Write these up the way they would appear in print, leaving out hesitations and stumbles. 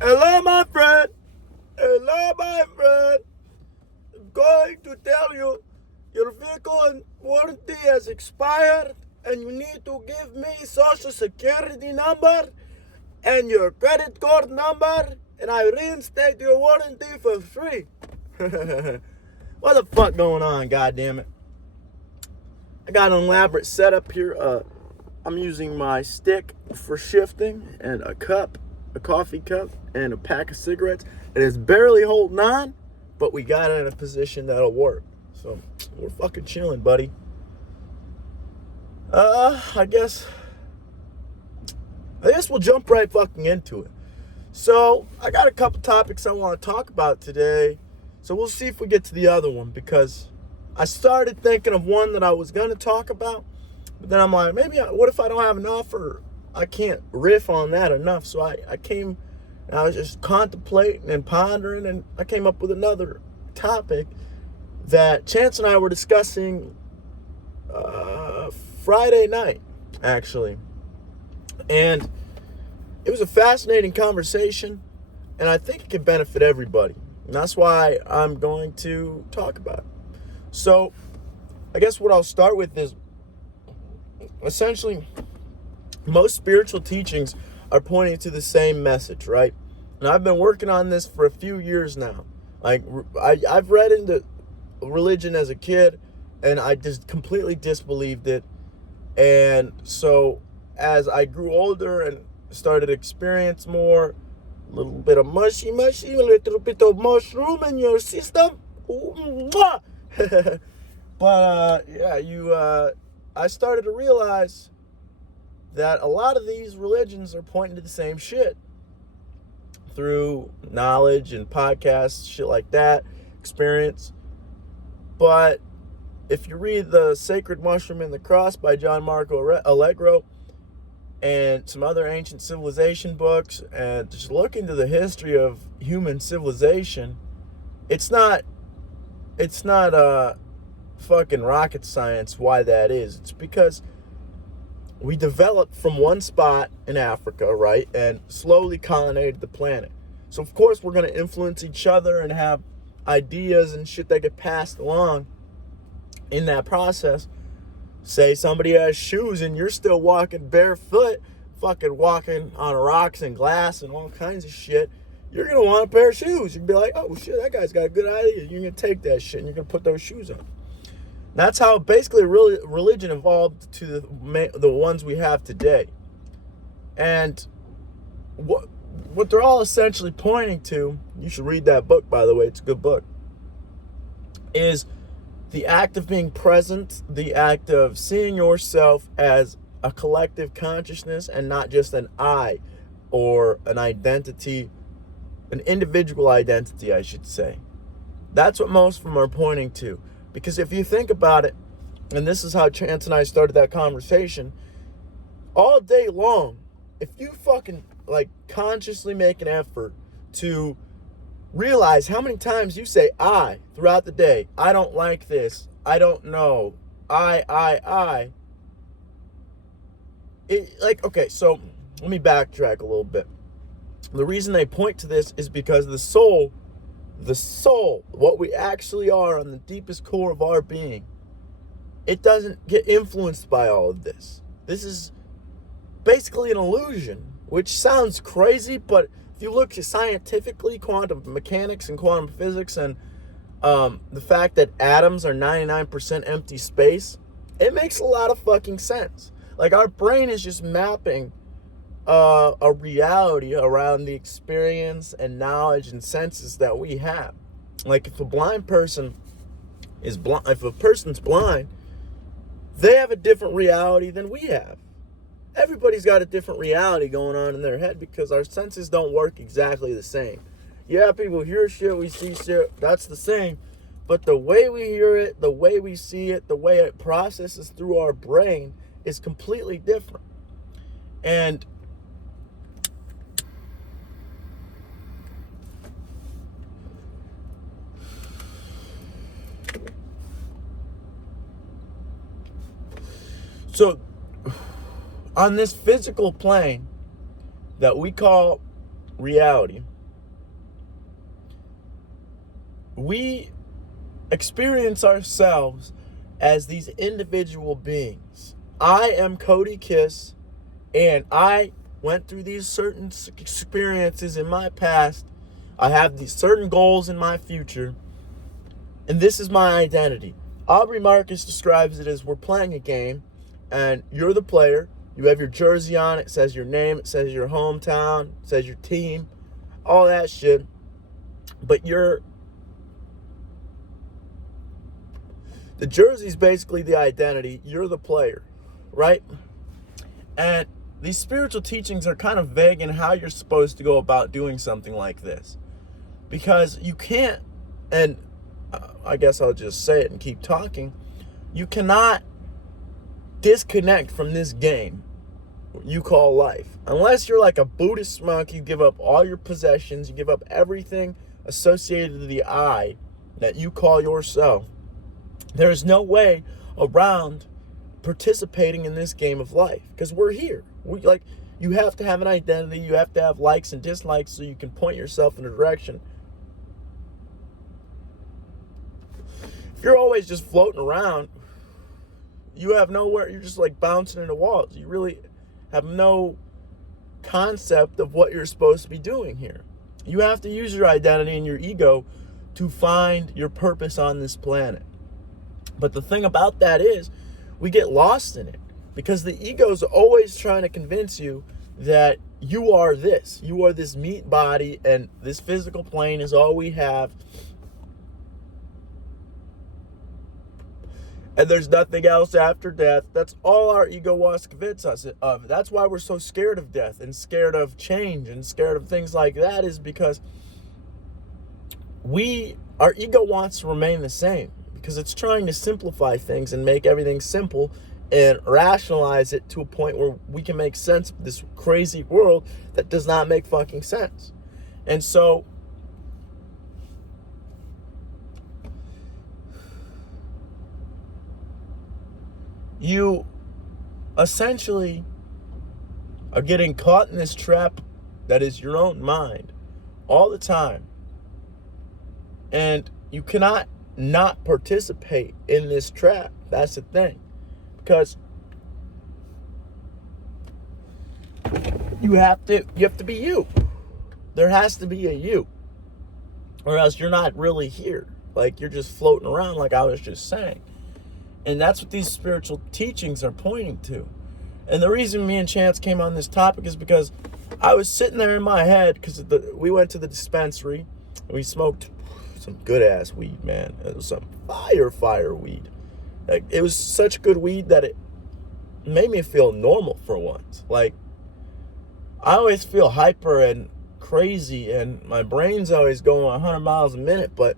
Hello, my friend. Hello, my friend. I'm going to tell you your vehicle warranty has expired and you need to give me social security number and your credit card number and I reinstate your warranty for free. What the fuck going on, goddammit? I got an elaborate setup here. I'm using my stick for shifting and a cup, a coffee cup, and a pack of cigarettes. It is barely holding on, but we got it in a position that'll work. So we're fucking chilling, buddy. I guess we'll jump right fucking into it. So I got a couple topics I want to talk about today. So we'll see if we get to the other one, because I started thinking of one that I was going to talk about, but then I'm like, what if I don't have enough, or I can't riff on that enough? So I came, and I was just contemplating and pondering, and I came up with another topic that Chance and I were discussing Friday night, actually. And it was a fascinating conversation, and I think it can benefit everybody. And that's why I'm going to talk about it. So I guess what I'll start with is, essentially, most spiritual teachings are pointing to the same message, right? And I've been working on this for a few years now. Like, I've read into religion as a kid, and I just completely disbelieved it. And so as I grew older and started to experience more, a little bit of mushy, a little bit of mushroom in your system. But I started to realize that a lot of these religions are pointing to the same shit through knowledge and podcasts, shit like that, experience. But if you read The Sacred Mushroom and the Cross by John Marco Allegro and some other ancient civilization books, and just look into the history of human civilization, it's not fucking rocket science why that is. It's because we developed from one spot in Africa, right, and slowly colonized the planet. So of course we're going to influence each other and have ideas and shit that get passed along in that process. Say somebody has shoes and you're still walking barefoot, fucking walking on rocks and glass and all kinds of shit, you're going to want a pair of shoes. You're going to be like, oh shit, that guy's got a good idea. You're going to take that shit and you're going to put those shoes on. That's how basically religion evolved to the ones we have today. And what they're all essentially pointing to, you should read that book, by the way, it's a good book, is the act of being present, the act of seeing yourself as a collective consciousness and not just an I or an identity, an individual identity, I should say. That's what most of them are pointing to. Because if you think about it, and this is how Chance and I started that conversation, all day long, if you fucking consciously make an effort to realize how many times you say I throughout the day. I don't like this. I don't know. I. Okay, so let me backtrack a little bit. The reason they point to this is because the soul, what we actually are on the deepest core of our being, it doesn't get influenced by all of this. This is basically an illusion, which sounds crazy, but if you look scientifically, quantum mechanics and quantum physics, and the fact that atoms are 99% empty space, it makes a lot of fucking sense. Like, our brain is just mapping a reality around the experience and knowledge and senses that we have. Like, if a person's blind, they have a different reality than we have. Everybody's got a different reality going on in their head because our senses don't work exactly the same. Yeah, people hear shit, we see shit, that's the same. But the way we hear it, the way we see it, the way it processes through our brain is completely different. And on this physical plane that we call reality, we experience ourselves as these individual beings. I am Cody Kiss, and I went through these certain experiences in my past. I have these certain goals in my future, and this is my identity. Aubrey Marcus describes it as we're playing a game, and you're the player. You have your jersey on. It says your name. It says your hometown. It says your team. All that shit. But the jersey's basically the identity. You're the player, right? And these spiritual teachings are kind of vague in how you're supposed to go about doing something like this. Because you can't, and I guess I'll just say it and keep talking, you cannot disconnect from this game you call life. Unless you're like a Buddhist monk, you give up all your possessions, you give up everything associated to the I that you call yourself. There is no way around participating in this game of life, because we're here. You have to have an identity, you have to have likes and dislikes so you can point yourself in a direction. If you're always just floating around, you have nowhere, you're just like bouncing into walls. You really have no concept of what you're supposed to be doing here. You have to use your identity and your ego to find your purpose on this planet. But the thing about that is, we get lost in it because the ego is always trying to convince you that you are this. You are this meat body, and this physical plane is all we have. And there's nothing else after death. That's all our ego wants to convince us of. That's why we're so scared of death and scared of change and scared of things like that, is because our ego wants to remain the same, because it's trying to simplify things and make everything simple and rationalize it to a point where we can make sense of this crazy world that does not make fucking sense. And so you essentially are getting caught in this trap that is your own mind all the time. And you cannot not participate in this trap. That's the thing. Because you have to be you. There has to be a you. Or else you're not really here. Like, you're just floating around, like I was just saying. And that's what these spiritual teachings are pointing to. And the reason me and Chance came on this topic is because I was sitting there in my head, because we went to the dispensary and we smoked some good ass weed, man. It was some fire weed. Like, it was such good weed that it made me feel normal for once. Like, I always feel hyper and crazy, and my brain's always going 100 miles a minute, but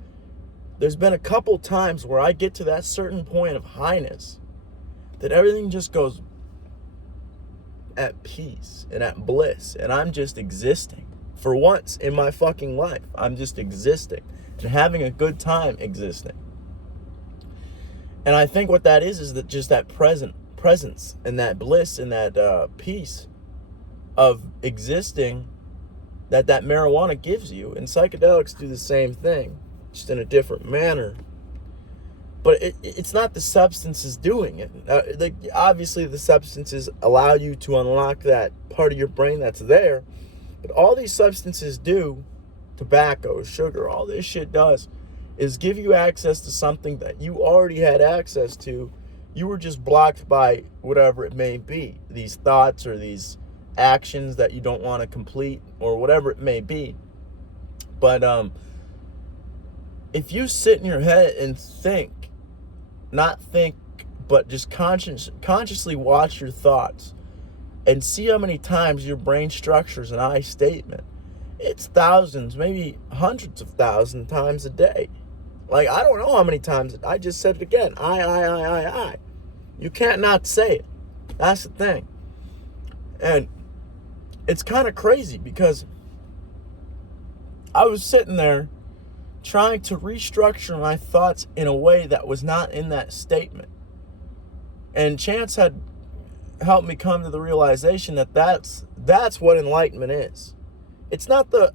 there's been a couple times where I get to that certain point of highness that everything just goes at peace and at bliss, and I'm just existing. For once in my fucking life, I'm just existing and having a good time existing. And I think what that is that just that presence and that bliss and that peace of existing that marijuana gives you. And psychedelics do the same thing, just in a different manner. But it's not the substances doing it. Obviously, the substances allow you to unlock that part of your brain that's there. But all these substances do, tobacco, sugar, all this shit does, is give you access to something that you already had access to. You were just blocked by whatever it may be. These thoughts or these actions that you don't want to complete or whatever it may be. But if you sit in your head and but just consciously watch your thoughts and see how many times your brain structures an I statement, it's thousands, maybe hundreds of thousands times a day. Like, I don't know how many times. I just said it again. I. You can't not say it. That's the thing. And it's kind of crazy because I was sitting there trying to restructure my thoughts in a way that was not in that statement. And Chance had helped me come to the realization that that's what enlightenment is. It's not the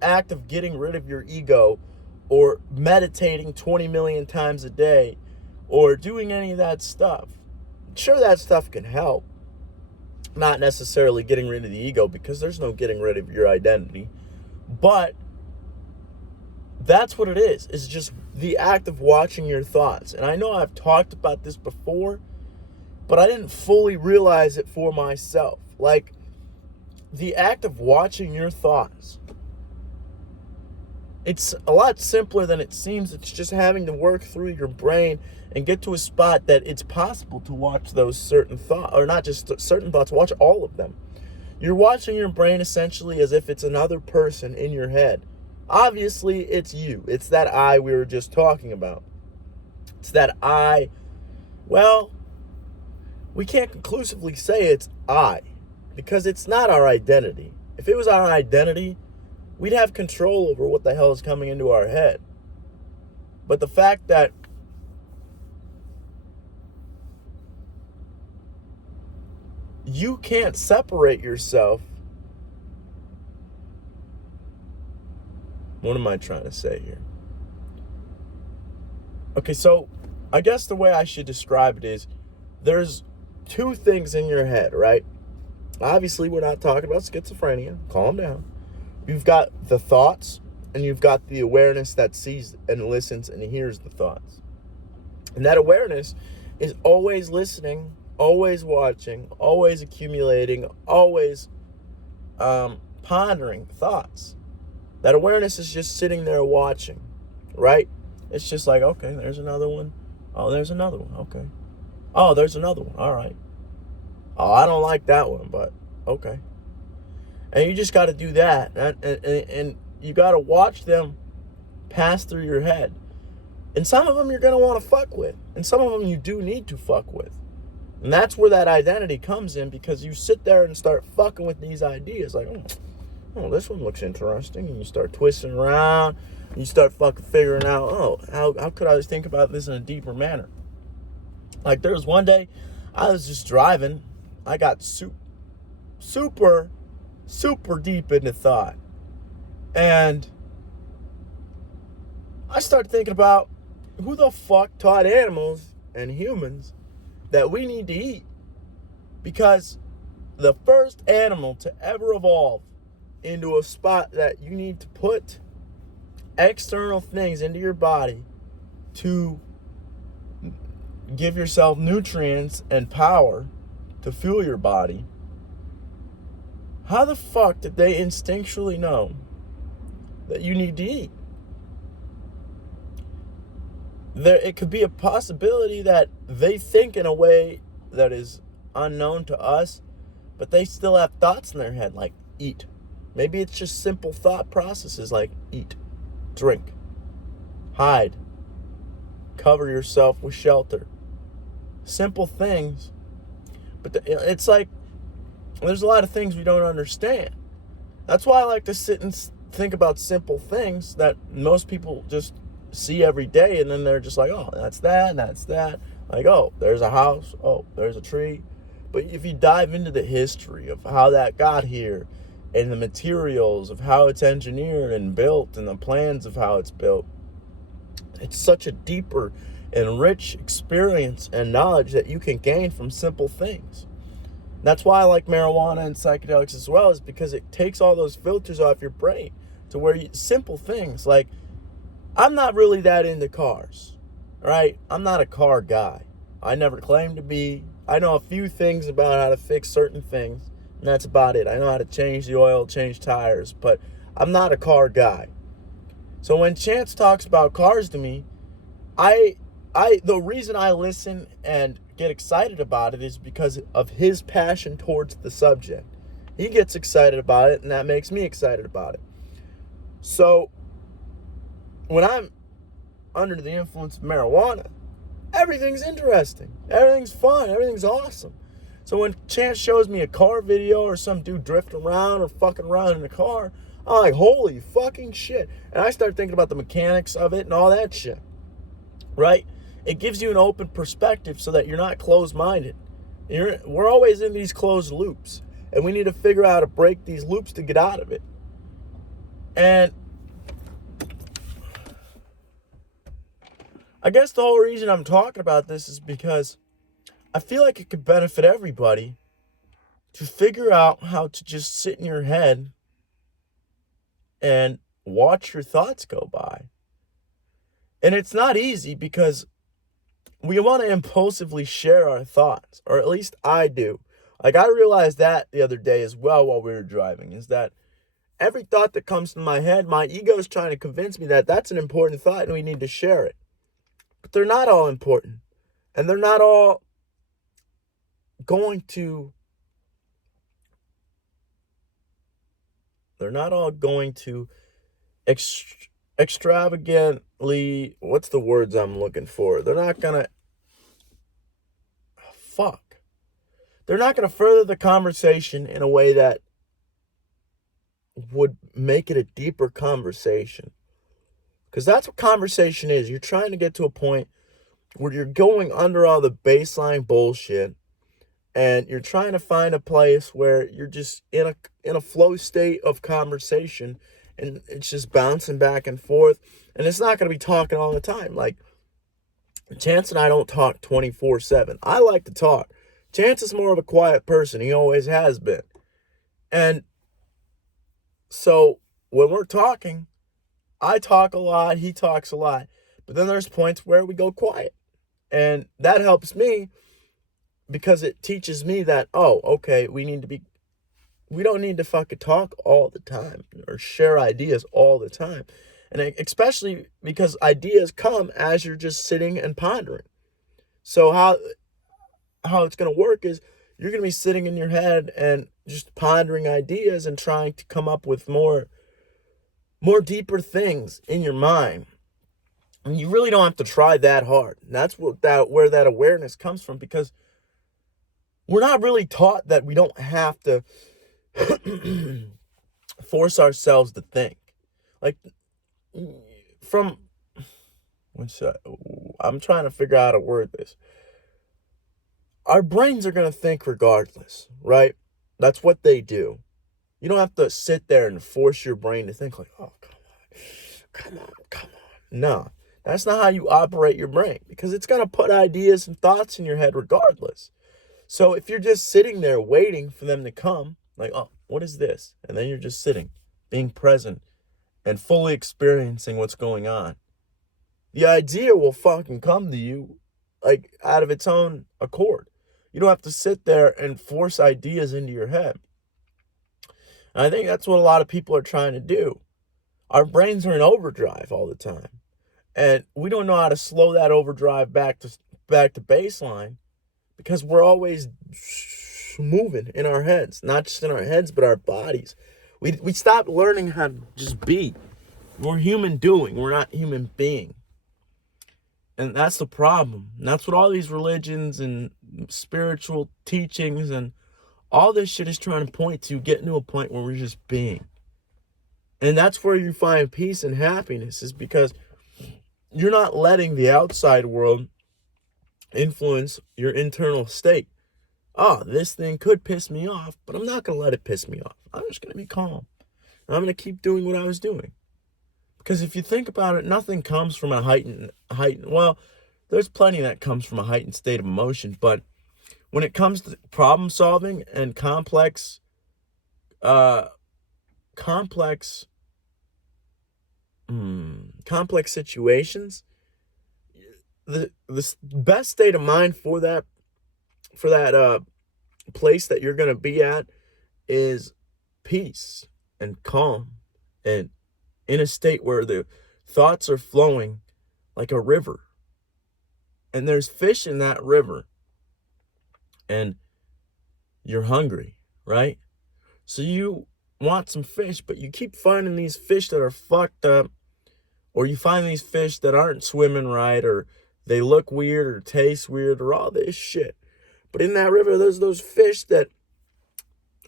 act of getting rid of your ego or meditating 20 million times a day or doing any of that stuff. Sure, that stuff can help. Not necessarily getting rid of the ego, because there's no getting rid of your identity. But that's what it is. It's just the act of watching your thoughts. And I know I've talked about this before, but I didn't fully realize it for myself. Like, the act of watching your thoughts. It's a lot simpler than it seems. It's just having to work through your brain and get to a spot that it's possible to watch those certain thoughts, or not just certain thoughts, watch all of them. You're watching your brain essentially as if it's another person in your head. Obviously, it's you. It's that I we were just talking about. It's that I, well, we can't conclusively say it's I, because it's not our identity. If it was our identity, we'd have control over what the hell is coming into our head. But the fact that you can't separate yourself. What am I trying to say here? Okay, so I guess the way I should describe it is there's two things in your head, right? Obviously, we're not talking about schizophrenia. Calm down. You've got the thoughts, and you've got the awareness that sees and listens and hears the thoughts. And that awareness is always listening, always watching, always accumulating, always pondering thoughts. That awareness is just sitting there watching, right? It's just like, okay, there's another one. Oh, there's another one. Okay. Oh, there's another one. All right. Oh, I don't like that one, but okay. And you just got to do that. And you got to watch them pass through your head. And some of them you're going to want to fuck with. And some of them you do need to fuck with. And that's where that identity comes in, because you sit there and start fucking with these ideas. Like, oh, this one looks interesting. And you start twisting around. And you start fucking figuring out, oh, how could I think about this in a deeper manner? Like, there was one day I was just driving. I got super deep into thought. And I started thinking about who the fuck taught animals and humans that we need to eat. Because the first animal to ever evolve into a spot that you need to put external things into your body to give yourself nutrients and power to fuel your body. How the fuck did they instinctually know that you need to eat? It could be a possibility that they think in a way that is unknown to us, but they still have thoughts in their head like eat. Maybe it's just simple thought processes like eat, drink, hide, cover yourself with shelter. Simple things. But it's like there's a lot of things we don't understand. That's why I like to sit and think about simple things that most people just see every day, and then they're just like, oh, that's that, and that's that. Like, oh, there's a house, oh, there's a tree. But if you dive into the history of how that got here, and the materials of how it's engineered and built, and the plans of how it's built, it's such a deeper and rich experience and knowledge that you can gain from simple things. That's why I like marijuana and psychedelics as well, is because it takes all those filters off your brain to where simple things like, I'm not really that into cars, right? I'm not a car guy. I never claimed to be. I know a few things about how to fix certain things, and that's about it. I know how to change the oil, change tires, but I'm not a car guy. So when Chance talks about cars to me, the reason I listen and get excited about it is because of his passion towards the subject. He gets excited about it, and that makes me excited about it. So when I'm under the influence of marijuana, everything's interesting. Everything's fun. Everything's awesome. So when Chance shows me a car video or some dude drifting around or fucking around in a car, I'm like, holy fucking shit. And I start thinking about the mechanics of it and all that shit. Right? It gives you an open perspective so that you're not closed-minded. We're always in these closed loops. And we need to figure out how to break these loops to get out of it. And I guess the whole reason I'm talking about this is because I feel like it could benefit everybody to figure out how to just sit in your head and watch your thoughts go by. And it's not easy because we want to impulsively share our thoughts, or at least I do. Like, I realized that the other day as well while we were driving, is that every thought that comes to my head, my ego is trying to convince me that that's an important thought and we need to share it. But they're not all important. And they're not all going to extravagantly, what's the words I'm looking for? They're not going to, They're not going to further the conversation in a way that would make it a deeper conversation. Because that's what conversation is. You're trying to get to a point where you're going under all the baseline bullshit and you're trying to find a place where you're just in a flow state of conversation and it's just bouncing back and forth. And it's not going to be talking all the time. Like, Chance and I don't talk 24/7. I like to talk. Chance is more of a quiet person. He always has been. And so when we're talking, I talk a lot, he talks a lot. But then there's points where we go quiet. And that helps me because it teaches me that, oh, okay, we don't need to fucking talk all the time or share ideas all the time. And especially because ideas come as you're just sitting and pondering. So how it's going to work is you're going to be sitting in your head and just pondering ideas and trying to come up with more deeper things in your mind. And you really don't have to try that hard. And that's where that awareness comes from, because we're not really taught that we don't have to force ourselves to think. Like, I'm trying to figure out how to word this. Our brains are going to think regardless, right? That's what they do. You don't have to sit there and force your brain to think like, oh, come on. No, that's not how you operate your brain, because it's going to put ideas and thoughts in your head regardless. So if you're just sitting there waiting for them to come, like, oh, what is this? And then you're just sitting, being present, and fully experiencing what's going on, the idea will fucking come to you, like, out of its own accord. You don't have to sit there and force ideas into your head. And I think that's what a lot of people are trying to do. Our brains are in overdrive all the time. And we don't know how to slow that overdrive back to baseline, because we're always moving in our heads. Not just in our heads, but our bodies. We stopped learning how to just be. We're human doing. We're not human being. And that's the problem. And that's what all these religions and spiritual teachings and all this shit is trying to point to, getting to a point where we're just being. And that's where you find peace and happiness, is because you're not letting the outside world influence your internal state. Oh, this thing could piss me off, but I'm not going to let it piss me off. I'm just going to be calm. And I'm going to keep doing what I was doing. Because if you think about it, nothing comes from a heightened, well, there's plenty that comes from a heightened state of emotion, but when it comes to problem solving and complex situations, the best state of mind for that place that you're going to be at is peace and calm, and in a state where the thoughts are flowing like a river, and there's fish in that river, and you're hungry, right? So you want some fish, but you keep finding these fish that are fucked up, or you find these fish that aren't swimming right, or they look weird or taste weird or all this shit. But in that river, there's those fish that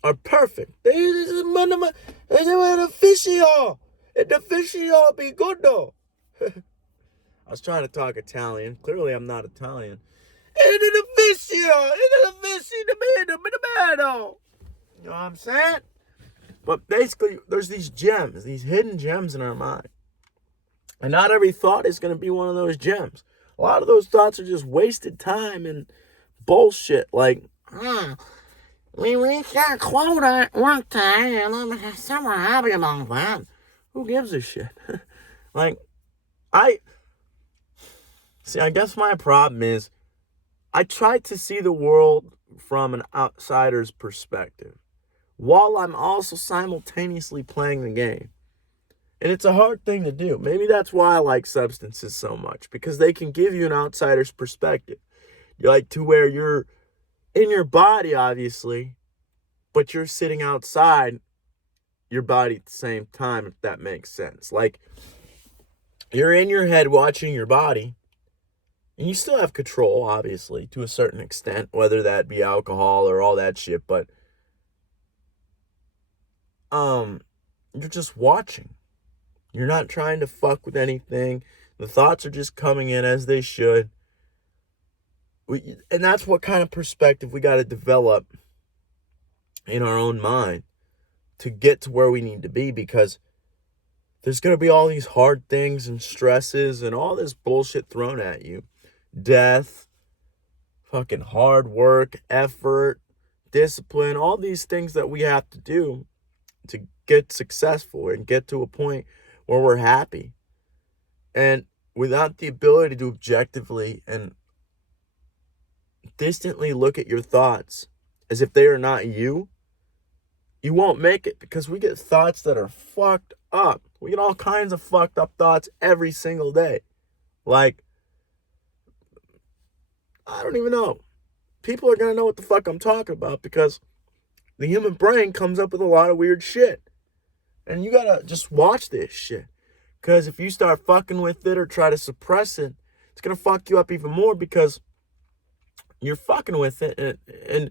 are perfect. There's the fishy all. And the fishy all be good though. I was trying to talk Italian. Clearly I'm not Italian. And the fishy all. And the fishy the man. You know what I'm saying? But basically, there's these gems, these hidden gems in our mind. And not every thought is going to be one of those gems. A lot of those thoughts are just wasted time and bullshit. Like, we reached our quota one time, and I'm somewhere happy about that. Who gives a shit? Like, I guess my problem is I try to see the world from an outsider's perspective while I'm also simultaneously playing the game. And it's a hard thing to do. Maybe that's why I like substances so much, because they can give you an outsider's perspective. You're like to where you're in your body, obviously, but you're sitting outside your body at the same time, if that makes sense. Like, you're in your head watching your body, and you still have control, obviously, to a certain extent, whether that be alcohol or all that shit, but you're just watching. You're not trying to fuck with anything. The thoughts are just coming in as they should. And that's what kind of perspective we got to develop in our own mind to get to where we need to be, because there's going to be all these hard things and stresses and all this bullshit thrown at you. Death, fucking hard work, effort, discipline, all these things that we have to do to get successful and get to a point where we're happy. And without the ability to objectively and distantly look at your thoughts as if they are not you, you won't make it, because we get thoughts that are fucked up. We get all kinds of fucked up thoughts every single day. Like, I don't even know. People are going to know what the fuck I'm talking about, because the human brain comes up with a lot of weird shit. And you got to just watch this shit. Because if you start fucking with it or try to suppress it, it's going to fuck you up even more, because you're fucking with it. And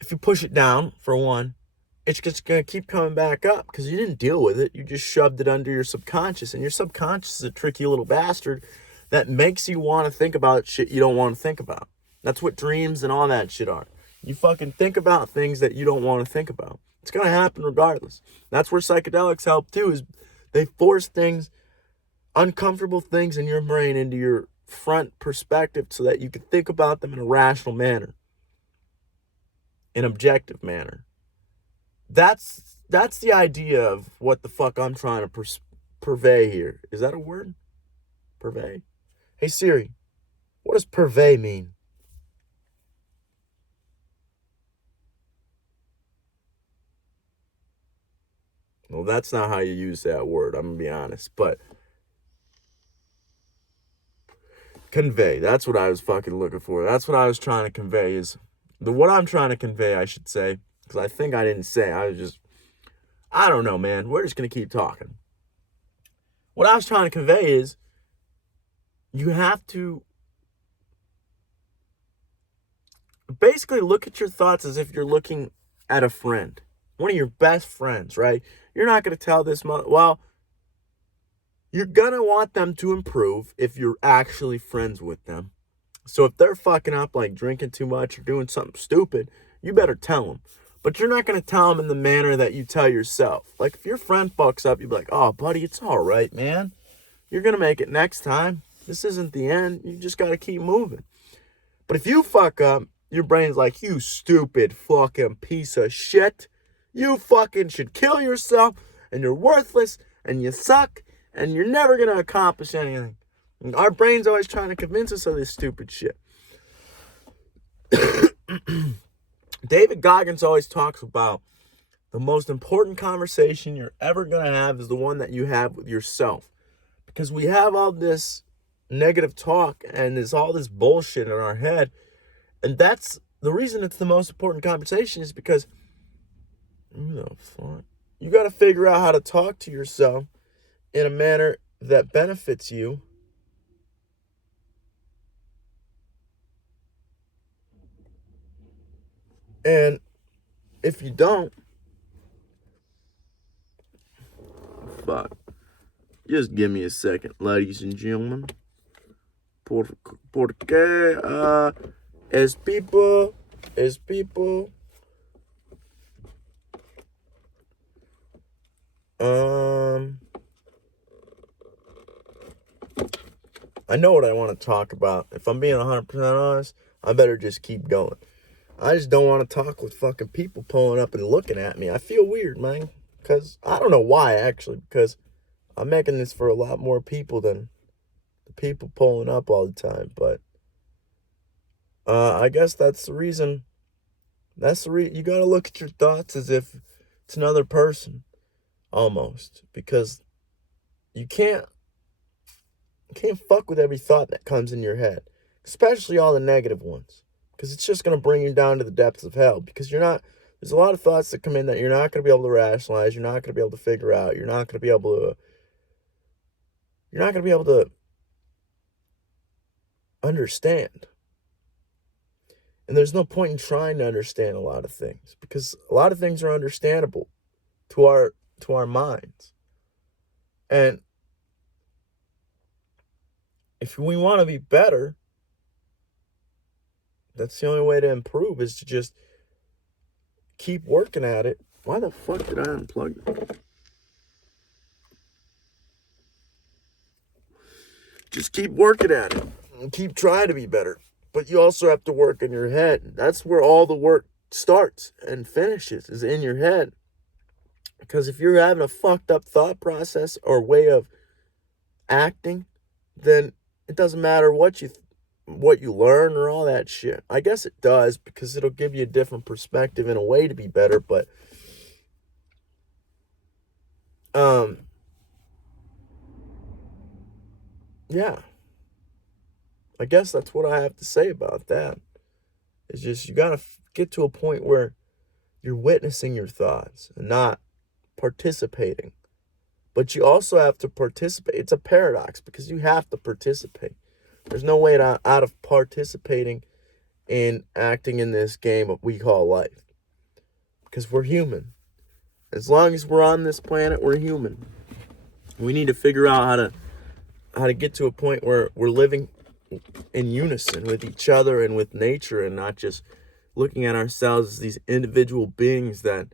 if you push it down, for one, it's just going to keep coming back up because you didn't deal with it. You just shoved it under your subconscious. And your subconscious is a tricky little bastard that makes you want to think about shit you don't want to think about. That's what dreams and all that shit are. You fucking think about things that you don't want to think about. It's going to happen regardless. That's where psychedelics help too, is they force things, uncomfortable things in your brain into your front perspective so that you can think about them in a rational manner, an objective manner. That's the idea of what the fuck I'm trying to purvey here. Is that a word? Purvey? Hey Siri, what does purvey mean? Well, that's not how you use that word, I'm going to be honest. But convey, that's what I was fucking looking for. That's what I was trying to convey, is what I'm trying to convey, I should say. Because I think I didn't say. I don't know, man. We're just going to keep talking. What I was trying to convey is you have to basically look at your thoughts as if you're looking at a friend. One of your best friends, right? You're not going to tell this well, you're going to want them to improve if you're actually friends with them. So if they're fucking up, like drinking too much or doing something stupid, you better tell them. But you're not going to tell them in the manner that you tell yourself. Like, if your friend fucks up, you'd be like, oh, buddy, it's all right, man. You're going to make it next time. This isn't the end. You just got to keep moving. But if you fuck up, your brain's like, you stupid fucking piece of shit. You fucking should kill yourself, and you're worthless, and you suck, and you're never going to accomplish anything. And our brain's always trying to convince us of this stupid shit. David Goggins always talks about the most important conversation you're ever going to have is the one that you have with yourself. Because we have all this negative talk and there's all this bullshit in our head. And that's the reason it's the most important conversation, is because you got to figure out how to talk to yourself in a manner that benefits you. And if you don't, fuck. Just give me a second, ladies and gentlemen. Porque as people I know what I want to talk about. If I'm being 100% honest, I better just keep going. I just don't want to talk with fucking people pulling up and looking at me. I feel weird, man. Because I don't know why, actually. Because I'm making this for a lot more people than the people pulling up all the time. But I guess that's the reason. You got to look at your thoughts as if it's another person, almost. Because you can't fuck with every thought that comes in your head. Especially all the negative ones. Because it's just going to bring you down to the depths of hell. Because there's a lot of thoughts that come in that you're not going to be able to rationalize. You're not going to be able to figure out. You're not going to be able to understand. And there's no point in trying to understand a lot of things. Because a lot of things are understandable to our minds. And if we want to be better, that's the only way to improve, is to just keep working at it. Why the fuck did I unplug it? Just keep working at it and keep trying to be better. But you also have to work in your head. That's where all the work starts and finishes, is in your head. Because if you're having a fucked up thought process or way of acting, then it doesn't matter what you learn or all that shit. I guess it does, because it'll give you a different perspective in a way to be better, but yeah. I guess that's what I have to say about that. It's just, you got to get to a point where you're witnessing your thoughts and not participating. But you also have to participate. It's a paradox, because you have to participate. There's no way out of participating in acting in this game we call life. Because we're human. As long as we're on this planet, we're human. We need to figure out how to get to a point where we're living in unison with each other and with nature, and not just looking at ourselves as these individual beings that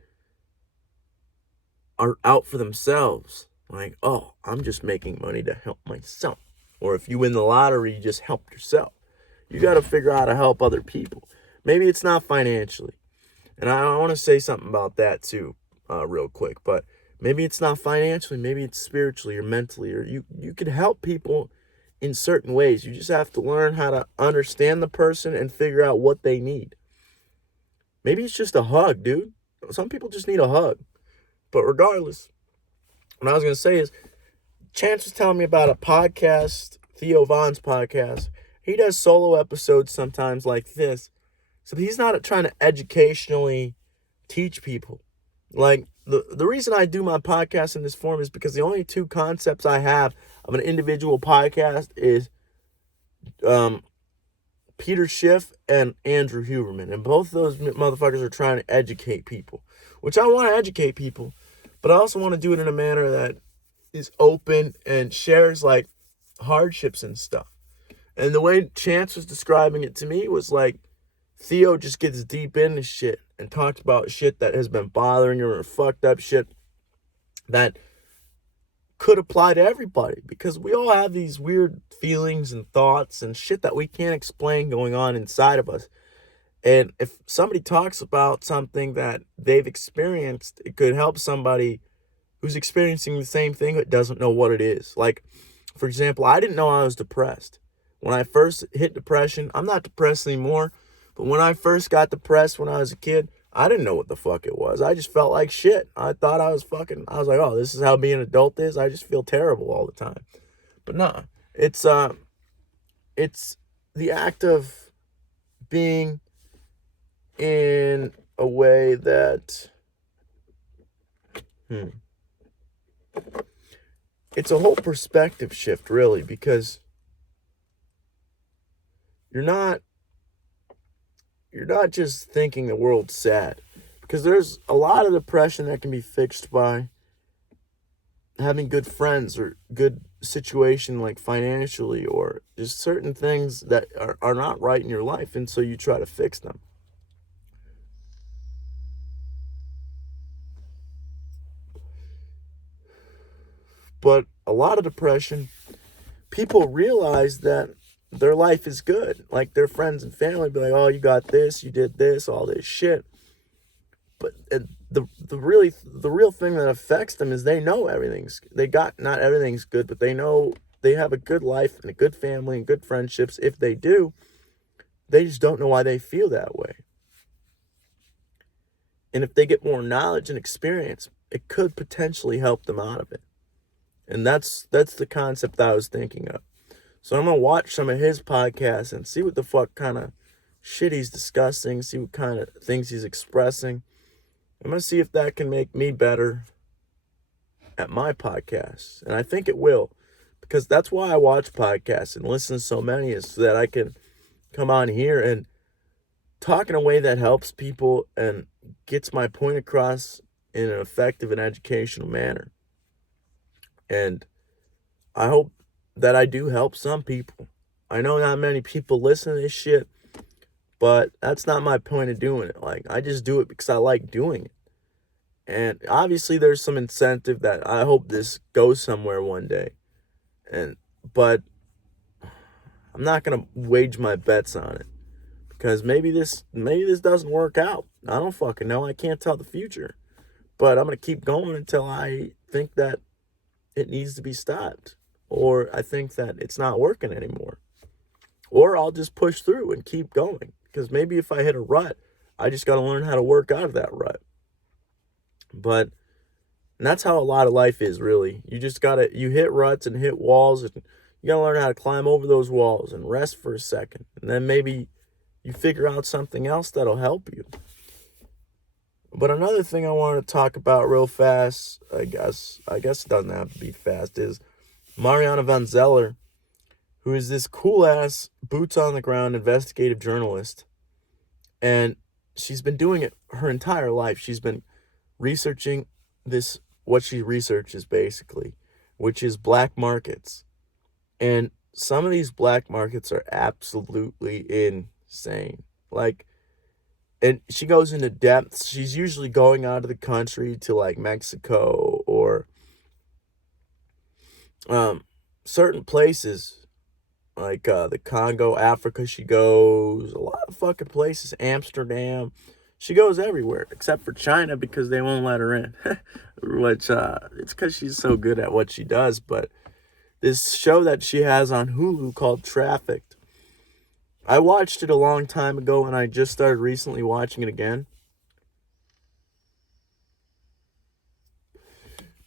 are out for themselves. Like, oh, I'm just making money to help myself. Or if you win the lottery, you just help yourself. You got to figure out how to help other people. Maybe it's not financially. And I want to say something about that too, real quick. But maybe it's not financially. Maybe it's spiritually or mentally. Or you could help people in certain ways. You just have to learn how to understand the person and figure out what they need. Maybe it's just a hug, dude. Some people just need a hug. But regardless, what I was going to say is, Chance was telling me about a podcast, Theo Von's podcast. He does solo episodes sometimes like this. So he's not trying to educationally teach people. Like, the reason I do my podcast in this form is because the only two concepts I have of an individual podcast is Peter Schiff and Andrew Huberman. And both of those motherfuckers are trying to educate people. Which I want to educate people. But I also want to do it in a manner that is open and shares, like, hardships and stuff. And the way Chance was describing it to me was like, Theo just gets deep into shit and talks about shit that has been bothering him, or fucked up shit that could apply to everybody, because we all have these weird feelings and thoughts and shit that we can't explain going on inside of us. And if somebody talks about something that they've experienced, it could help somebody who's experiencing the same thing but doesn't know what it is. Like, for example, I didn't know I was depressed. When I first hit depression, I'm not depressed anymore, but when I first got depressed when I was a kid, I didn't know what the fuck it was. I just felt like shit. I thought I was like, oh, this is how being an adult is. I just feel terrible all the time. But nah, it's the act of being in a way that, it's a whole perspective shift, really, because you're not just thinking the world's sad, because there's a lot of depression that can be fixed by having good friends or good situation, like financially, or just certain things that are not right in your life, and so you try to fix them. But a lot of depression, people realize that their life is good. Like their friends and family be like, oh, you got this, you did this, all this shit. But the real thing that affects them is they know not everything's good, but they know they have a good life and a good family and good friendships. If they do, they just don't know why they feel that way. And if they get more knowledge and experience, it could potentially help them out of it. And that's the concept that I was thinking of. So I'm going to watch some of his podcasts and see what the fuck kind of shit he's discussing, see what kind of things he's expressing. I'm going to see if that can make me better at my podcasts. And I think it will, because that's why I watch podcasts and listen to so many, is so that I can come on here and talk in a way that helps people and gets my point across in an effective and educational manner. And I hope that I do help some people. I know not many people listen to this shit, but that's not my point of doing it. Like, I just do it because I like doing it. And obviously there's some incentive that I hope this goes somewhere one day. But I'm not going to wage my bets on it, because maybe this doesn't work out. I don't fucking know. I can't tell the future. But I'm going to keep going until I think that it needs to be stopped, or I think that it's not working anymore. Or I'll just push through and keep going, because maybe if I hit a rut, I just got to learn how to work out of that rut. But that's how a lot of life is, really. You just you hit ruts and hit walls, and you got to learn how to climb over those walls and rest for a second. And then maybe you figure out something else that'll help you. But another thing I wanted to talk about real fast, I guess it doesn't have to be fast, is Mariana Van Zeller, who is this cool-ass, boots-on-the-ground investigative journalist. And she's been doing it her entire life. She's been researching what she researches, basically, which is black markets. And some of these black markets are absolutely insane. Like, and she goes into depth. She's usually going out of the country to like Mexico or certain places like the Congo, Africa. She goes a lot of fucking places, Amsterdam. She goes everywhere except for China, because they won't let her in. Which it's because she's so good at what she does. But this show that she has on Hulu called Trafficked, I watched it a long time ago, and I just started recently watching it again.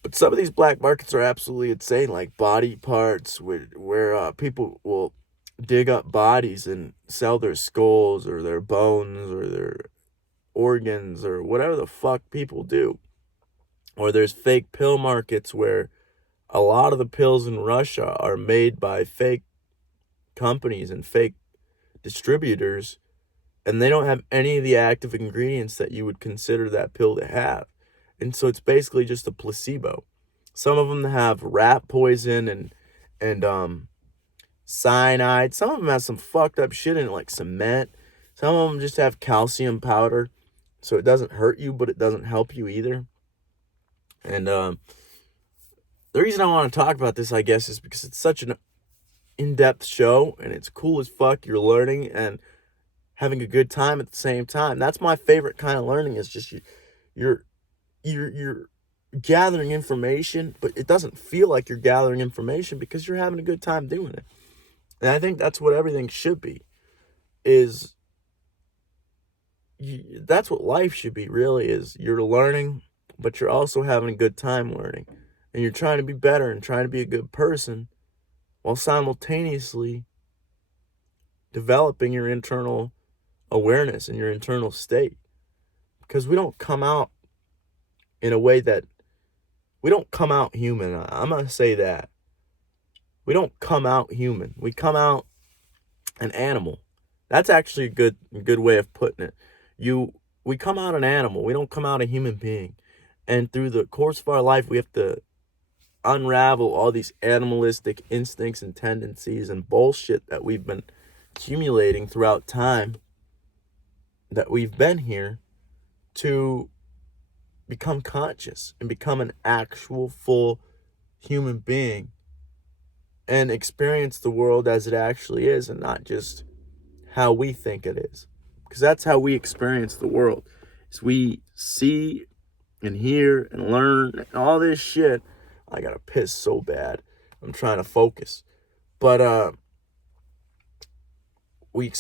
But some of these black markets are absolutely insane, like body parts, where people will dig up bodies and sell their skulls or their bones or their organs or whatever the fuck people do. Or there's fake pill markets where a lot of the pills in Russia are made by fake companies and fake distributors, and they don't have any of the active ingredients that you would consider that pill to have. And so it's basically just a placebo. Some of them have rat poison and cyanide. Some of them have some fucked up shit in it, like cement. Some of them just have calcium powder, so it doesn't hurt you, but it doesn't help you either. And the reason I want to talk about this, I guess, is because it's such an in-depth show, and it's cool as fuck. You're learning and having a good time at the same time. That's my favorite kind of learning, is just you're gathering information, but it doesn't feel like you're gathering information because you're having a good time doing it. And I think that's what everything should be. That's what life should be, really, is you're learning, but you're also having a good time learning. And you're trying to be better and trying to be a good person while simultaneously developing your internal awareness and your internal state. Because we don't come out in a way that, we don't come out human. I'm going to say that. We don't come out human. We come out an animal. That's actually a good way of putting it. We come out an animal. We don't come out a human being. And through the course of our life, we have to unravel all these animalistic instincts and tendencies and bullshit that we've been accumulating throughout time, that we've been here, to become conscious and become an actual full human being and experience the world as it actually is and not just how we think it is. Because that's how we experience the world. Is we see and hear and learn and all this shit. I gotta piss so bad. I'm trying to focus. But we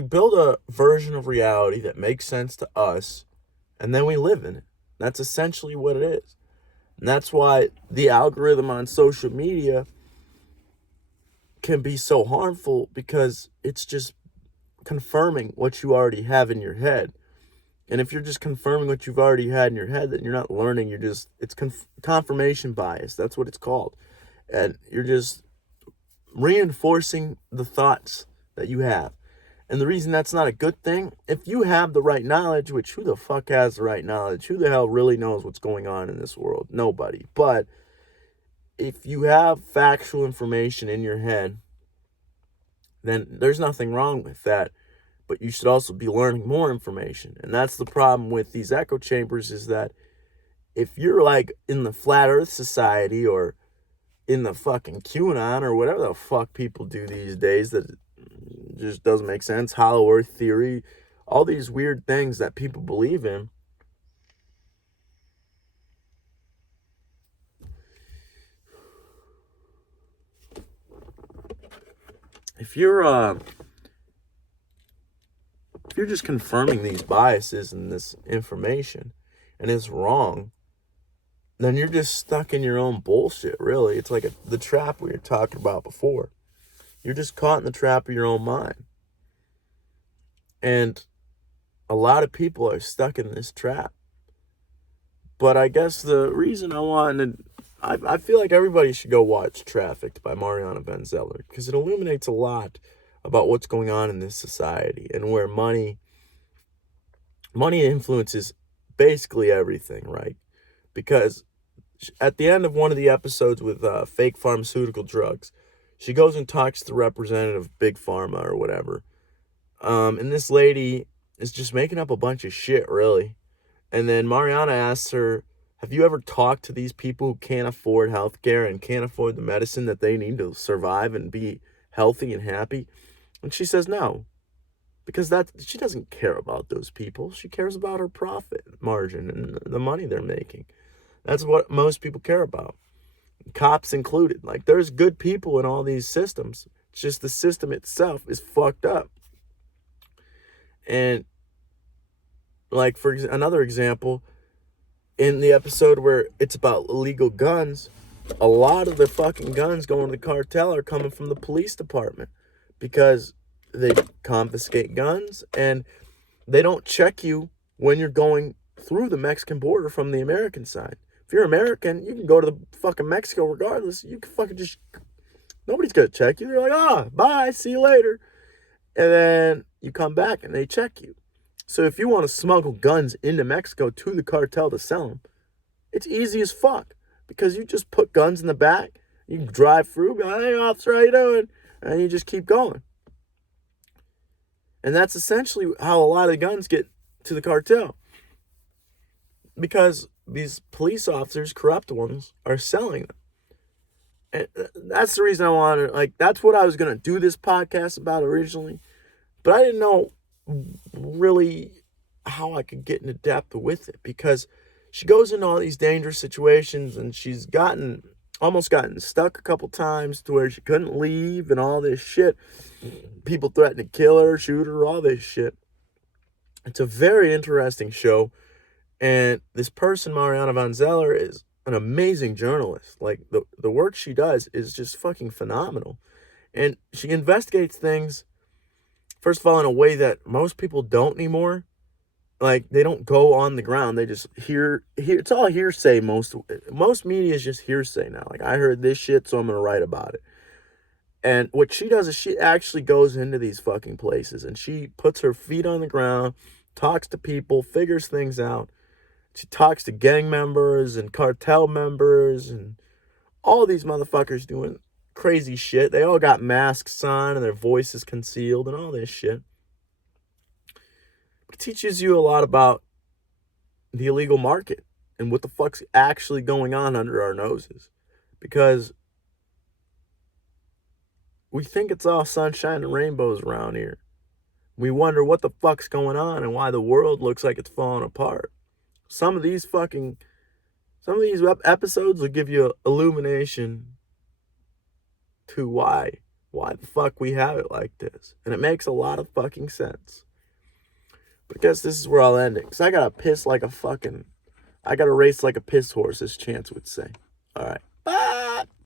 build a version of reality that makes sense to us, and then we live in it. That's essentially what it is. And that's why the algorithm on social media can be so harmful, because it's just confirming what you already have in your head. And if you're just confirming what you've already had in your head, then you're not learning. It's confirmation bias. That's what it's called. And you're just reinforcing the thoughts that you have. And the reason that's not a good thing, if you have the right knowledge, which who the fuck has the right knowledge? Who the hell really knows what's going on in this world? Nobody. But if you have factual information in your head, then there's nothing wrong with that. But you should also be learning more information. And that's the problem with these echo chambers, is that if you're like in the Flat Earth Society or in the fucking QAnon or whatever the fuck people do these days that just doesn't make sense, hollow earth theory, all these weird things that people believe in, if you're just confirming these biases and this information and it's wrong, then you're just stuck in your own bullshit, really. It's like the trap we were talking about before. You're just caught in the trap of your own mind. And a lot of people are stuck in this trap. But I guess the reason I feel like everybody should go watch Trafficked by Mariana Van Zeller, because it illuminates a lot about what's going on in this society and where money influences basically everything, right? Because at the end of one of the episodes with fake pharmaceutical drugs, she goes and talks to the representative of Big Pharma or whatever. And this lady is just making up a bunch of shit, really. And then Mariana asks her, have you ever talked to these people who can't afford healthcare and can't afford the medicine that they need to survive and be healthy and happy? And she says no. Because she doesn't care about those people. She cares about her profit margin and the money they're making. That's what most people care about. Cops included. Like, there's good people in all these systems. It's just the system itself is fucked up. And like, for another example, in the episode where it's about illegal guns, a lot of the fucking guns going to the cartel are coming from the police department, because they confiscate guns and they don't check you when you're going through the Mexican border from the American side. If you're American, you can go to the fucking Mexico regardless. You can fucking just, nobody's gonna check you. They're like, bye, see you later. And then you come back and they check you. So if you want to smuggle guns into Mexico to the cartel to sell them, it's easy as fuck, because you just put guns in the back, you drive through, be like, hey, officer, how you doing? And you just keep going. And that's essentially how a lot of guns get to the cartel, because these police officers, corrupt ones, are selling them. And that's the reason I wanted, like, that's what I was going to do this podcast about originally. But I didn't know really how I could get into depth with it, because she goes into all these dangerous situations and she's almost gotten stuck a couple times to where she couldn't leave and all this shit. People threaten to kill her, shoot her, all this shit. It's a very interesting show. And this person, Mariana Van Zeller, is an amazing journalist. Like, the work she does is just fucking phenomenal. And she investigates things, first of all, in a way that most people don't anymore. Like, they don't go on the ground. They just hear it's all hearsay. Most media is just hearsay now. Like, I heard this shit, so I'm going to write about it. And what she does is she actually goes into these fucking places and she puts her feet on the ground, talks to people, figures things out. She talks to gang members and cartel members and all these motherfuckers doing crazy shit. They all got masks on and their voices concealed and all this shit. It teaches you a lot about the illegal market and what the fuck's actually going on under our noses. Because we think it's all sunshine and rainbows around here. We wonder what the fuck's going on and why the world looks like it's falling apart. Some of these episodes will give you illumination to why the fuck we have it like this. And it makes a lot of fucking sense. But I guess this is where I'll end it. Because I gotta race like a piss horse, as Chance would say. All right.